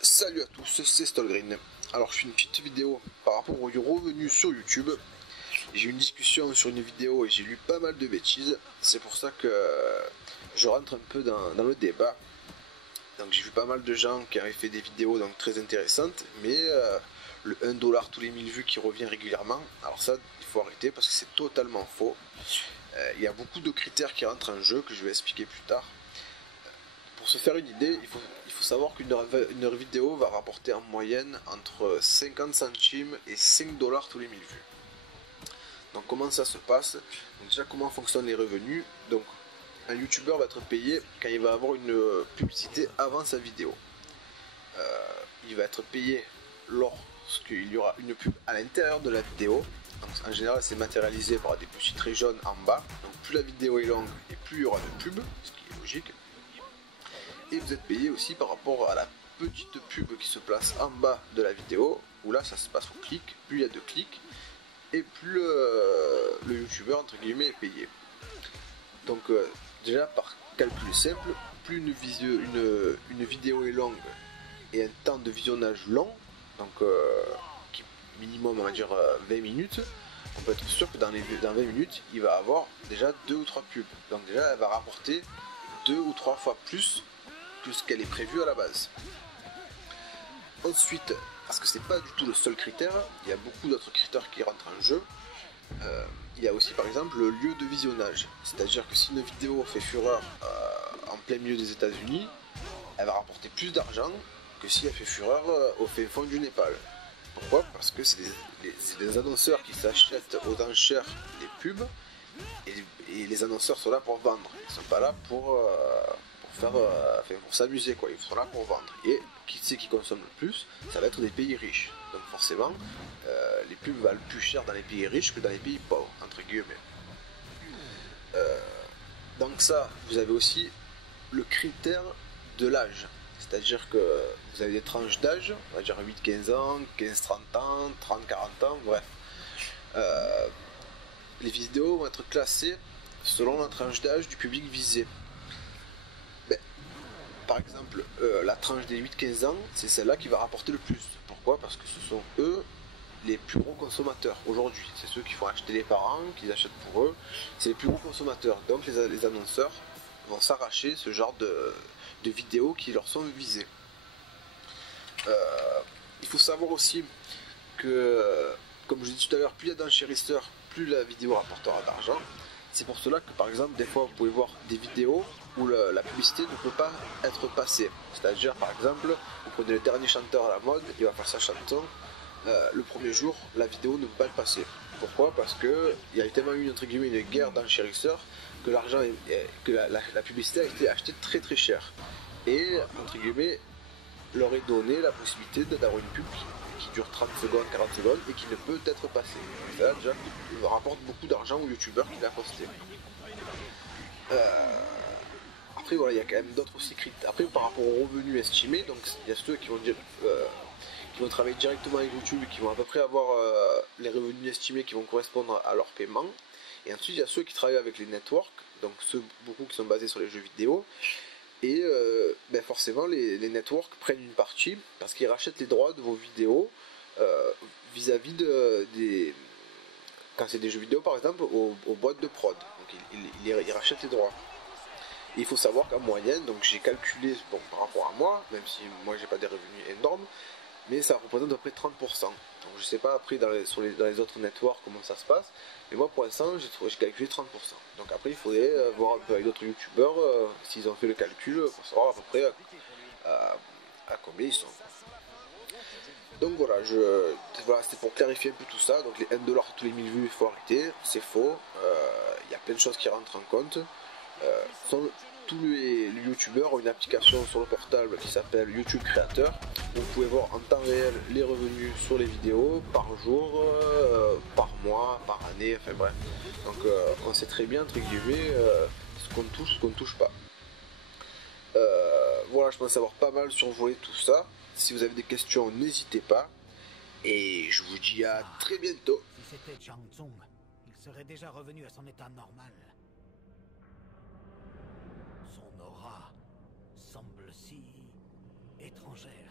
Salut à tous, c'est Stolgreen. Alors je fais une petite vidéo par rapport aux revenus sur YouTube. J'ai eu une discussion sur une vidéo et j'ai lu pas mal de bêtises. C'est pour ça que je rentre un peu dans le débat. Donc j'ai vu pas mal de gens qui avaient fait des vidéos donc très intéressantes, mais le 1$ tous les 1000 vues qui revient régulièrement, alors ça il faut arrêter parce que c'est totalement faux. Il y a beaucoup de critères qui rentrent en jeu que je vais expliquer plus tard. Pour se faire une idée, il faut savoir qu'une vidéo va rapporter en moyenne entre 50 centimes et 5$ tous les 1000 vues. Donc comment ça se passe? Donc déjà comment fonctionnent les revenus? Donc un youtubeur va être payé quand il va avoir une publicité avant sa vidéo. Il va être payé lorsqu'il y aura une pub à l'intérieur de la vidéo. Donc, en général c'est matérialisé par des petits traits jaunes en bas. Donc plus la vidéo est longue et plus il y aura de pub, ce qui est logique. Et vous êtes payé aussi par rapport à la petite pub qui se place en bas de la vidéo, où là ça se passe au clic, plus il y a de clics, et plus le youtubeur entre guillemets est payé. Donc déjà par calcul simple, plus une vidéo est longue et un temps de visionnage long, donc qui minimum on va dire 20 minutes, on peut être sûr que dans 20 minutes il va avoir déjà 2 ou 3 pubs. Donc déjà elle va rapporter 2 ou 3 fois plus que ce qu'elle est prévue à la base. Ensuite, parce que c'est pas du tout le seul critère, il y a beaucoup d'autres critères qui rentrent en jeu. Il y a aussi par exemple le lieu de visionnage, c'est-à-dire que si une vidéo fait fureur en plein milieu des États-Unis, elle va rapporter plus d'argent que si elle fait fureur au fin fond du Népal. Pourquoi? Parce que c'est des annonceurs qui s'achètent aux enchères les pubs et les annonceurs sont là pour vendre, ils sont pas là pour s'amuser quoi, ils sont là pour vendre. Et qui c'est qui consomme le plus? Ça va être des pays riches. Donc forcément, les pubs valent plus cher dans les pays riches que dans les pays pauvres, entre guillemets. Donc ça, vous avez aussi le critère de l'âge. C'est-à-dire que vous avez des tranches d'âge, on va dire 8-15 ans, 15-30 ans, 30-40 ans, bref. Les vidéos vont être classées selon la tranche d'âge du public visé. Par exemple, la tranche des 8-15 ans, c'est celle-là qui va rapporter le plus. Pourquoi? Parce que ce sont eux les plus gros consommateurs aujourd'hui. C'est ceux qui font acheter les parents, qui achètent pour eux. C'est les plus gros consommateurs. Donc les annonceurs vont s'arracher ce genre de vidéos qui leur sont visées. Il faut savoir aussi que, comme je disais tout à l'heure, plus il y a d'enchérisseurs, plus la vidéo rapportera d'argent. C'est pour cela que par exemple des fois vous pouvez voir des vidéos où la publicité ne peut pas être passée. C'est-à-dire par exemple vous prenez le dernier chanteur à la mode, il va faire sa chanson, le premier jour la vidéo ne peut pas le passer. Pourquoi? Parce que il y a tellement eu entre guillemets une guerre d'enchérisseurs que la publicité a été achetée très très cher. Et entre guillemets leur est donné la possibilité d'avoir une pub qui dure 30 secondes, 40 secondes et qui ne peut être passée. Ça déjà rapporte beaucoup d'argent aux youtubeurs qui l'a posté. Après voilà, il y a quand même d'autres aussi critères. Après par rapport aux revenus estimés, donc il y a ceux qui vont travailler directement avec YouTube et qui vont à peu près avoir les revenus estimés qui vont correspondre à leur paiement. Et ensuite il y a ceux qui travaillent avec les networks, donc ceux beaucoup qui sont basés sur les jeux vidéo. Et forcément les networks prennent une partie parce qu'ils rachètent les droits de vos vidéos vis-à-vis des... Quand c'est des jeux vidéo par exemple aux boîtes de prod. Donc ils rachètent les droits. Et il faut savoir qu'en moyenne, donc j'ai calculé bon, par rapport à moi, même si moi j'ai pas des revenus énormes, mais ça représente à peu près 30%. Donc je sais pas après dans les autres networks comment ça se passe, mais moi pour l'instant j'ai calculé 30%. Donc après il faudrait voir un peu avec d'autres youtubeurs s'ils ont fait le calcul pour savoir à peu près à combien ils sont. Donc voilà, voilà c'était pour clarifier un peu tout ça. Donc les 1$ tous les 1000 vues, il faut arrêter, c'est faux. Il y a plein de choses qui rentrent en compte. Tous les youtubeurs ont une application sur le portable qui s'appelle YouTube Creator. Vous pouvez voir en temps réel les revenus sur les vidéos par jour, par mois, par année, enfin bref. Donc on sait très bien entre guillemets ce qu'on touche, ce qu'on ne touche pas. Voilà, je pense savoir pas mal survolé tout ça. Si vous avez des questions, n'hésitez pas. Et je vous dis à très bientôt. Si c'était Shang Tsung, il serait déjà revenu à son état normal. Son aura semble si étrangère.